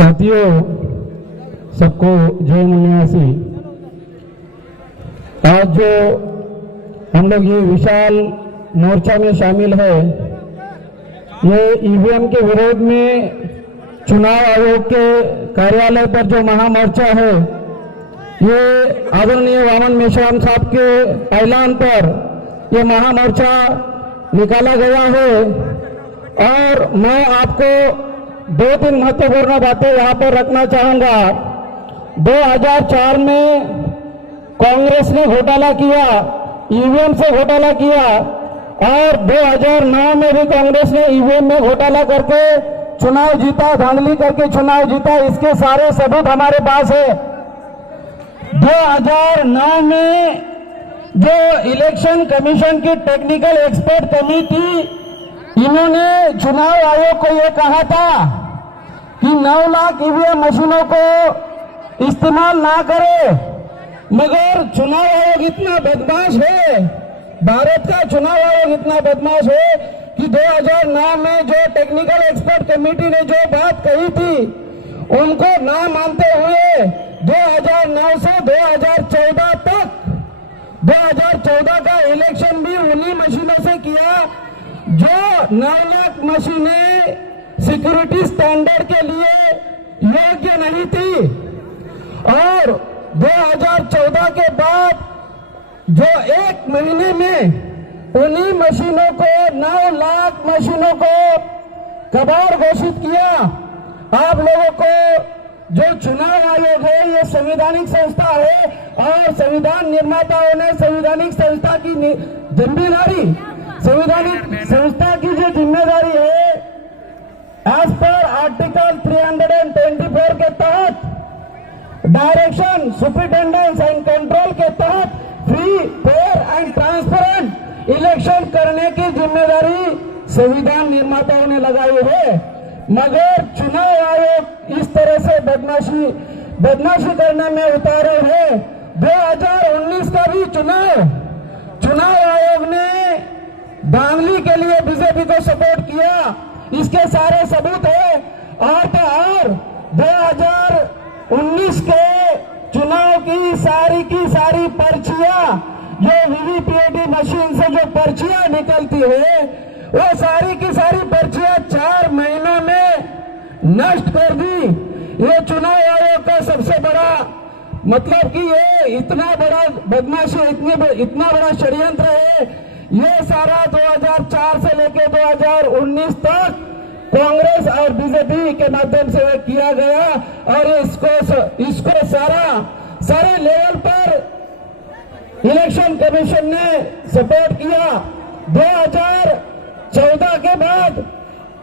साथियों, सबको जय मुन्यासी। आज जो हम लोग ये विशाल मोर्चा में शामिल है, ये ईवीएम के विरोध में चुनाव आयोग के कार्यालय पर जो महामोर्चा है, ये आदरणीय वामन मेश्राम साहब के ऐलान पर ये महामोर्चा निकाला गया है। और मैं आपको 2-3 महत्वपूर्ण बातें यहाँ पर रखना चाहूंगा। 2004 में कांग्रेस ने घोटाला किया, ईवीएम से घोटाला किया, और 2009 में भी कांग्रेस ने ईवीएम में घोटाला करके चुनाव जीता, धांधली करके चुनाव जीता। इसके सारे सबूत हमारे पास है। 2009 में जो इलेक्शन कमीशन की टेक्निकल एक्सपर्ट कमेटी, इन्होंने चुनाव आयोग को यह कहा था कि 9 लाख ईवीएम मशीनों को इस्तेमाल ना करे, मगर चुनाव आयोग इतना बदमाश है, भारत का चुनाव आयोग इतना बदमाश है कि 2009 में जो टेक्निकल एक्सपर्ट कमेटी ने जो बात कही थी, उनको ना मानते हुए 2009 से 2014 तक 2014 का इलेक्शन भी उन्हीं मशीनों से किया जो 9 लाख मशीनें सिक्योरिटी स्टैंडर्ड के लिए योग्य नहीं थी। और 2014 के बाद जो 1 महीने में उन्हीं मशीनों को 9 लाख मशीनों को कबाड़ घोषित किया। आप लोगों को जो चुनाव आयोग है, ये संवैधानिक संस्था है, और संविधान निर्माताओं ने संवैधानिक संस्था की जिम्मेदारी, संवैधानिक संस्था की जो जिम्मेदारी है, एज पर आर्टिकल 324 के तहत डायरेक्शन, सुपरिटेंडेंस एंड कंट्रोल के तहत free, fair and transparent election करने की जिम्मेदारी संविधान निर्माताओं ने लगाई है। मगर चुनाव आयोग इस तरह से बदमाशी करने में उतारे हैं। 2019 का भी चुनाव आयोग ने धांधली के लिए बीजेपी को सपोर्ट किया, इसके सारे सबूत है। और 2019 के चुनाव की सारी पर्चियां, जो वीवीपीएटी मशीन से जो पर्चियां निकलती है, वो सारी की सारी पर्चियां 4 महीनों में नष्ट कर दी। ये चुनाव आयोग का सबसे बड़ा मतलब कि ये इतना बड़ा बदमाशी, इतना बड़ा षड्यंत्र है। ये सारा 2004 से लेकर 2019 तक कांग्रेस और बीजेपी के माध्यम से किया गया, और इसको सारे लेवल पर इलेक्शन कमीशन ने सपोर्ट किया। 2014 के बाद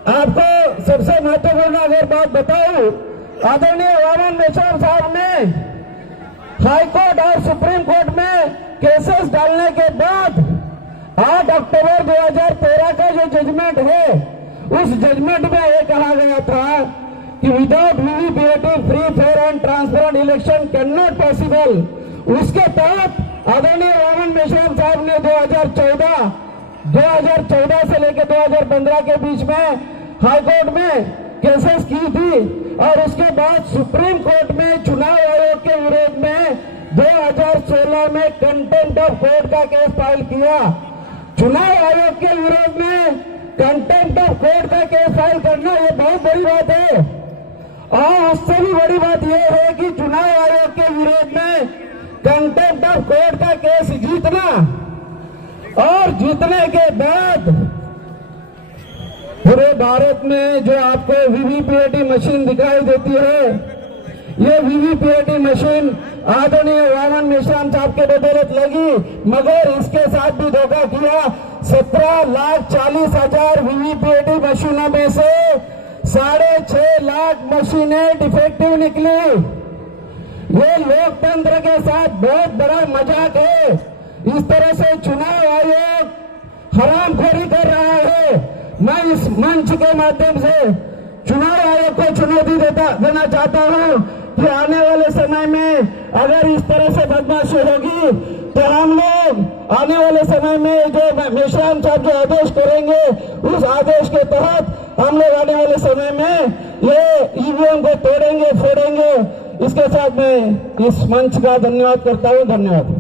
आपको सबसे महत्वपूर्ण अगर बात बताऊं, आदरणीय वामन मेश्राम साहब ने हाई कोर्ट और सुप्रीम कोर्ट में केसेस डालने के बाद 8 अक्टूबर 2013 का जो जजमेंट है, उस जजमेंट में यह कहा गया था कि without VVPAT free, fair and transparent election can not possible. उसके तहत आदरणीय वामन मेश्राम साहब ने 2014 से लेकर 2015 के बीच में हाई कोर्ट में केसेस की थी, और उसके बाद सुप्रीम कोर्ट में चुनाव आयोग के विरोध में 2016 में कंटेम्प्ट ऑफ कोर्ट का केस फाइल किया। चुनाव आयोग के विरोध में कंटेम्प्ट ऑफ कोर्ट का केस फाइल करना ये बहुत बड़ी बात है। और उससे भी बड़ी बात यह है कि चुनाव आयोग के विरोध में कंटेम्प्ट ऑफ कोर्ट का केस जीतना, और जीतने के बाद पूरे भारत में जो आपको वीवीपीएटी मशीन दिखाई देती है, ये वीवीपीएटी मशीन आदरणीय वामन मेश्राम साहब के बदौलत लगी, मगर इसके साथ भी धोखा किया। 17,40,000 वीवीपीएटी मशीनों में से 6.5 लाख मशीनें डिफेक्टिव निकली। ये लोकतंत्र के साथ बहुत बड़ा मजाक है। इस तरह से चुनाव आयोग हरामखोरी कर रहा है। मैं इस मंच के माध्यम से चुनाव आयोग को चुनौती देना चाहता हूं कि आने वाले समय में अगर इस तरह से बदमाशी होगी, तो हम लोग आने वाले समय में जो मेश्राम साहब जो आदेश करेंगे, उस आदेश के तहत हम लोग आने वाले समय में ये ईवीएम को तोड़ेंगे फोड़ेंगे। इसके साथ मैं इस मंच का धन्यवाद करता हूं। धन्यवाद।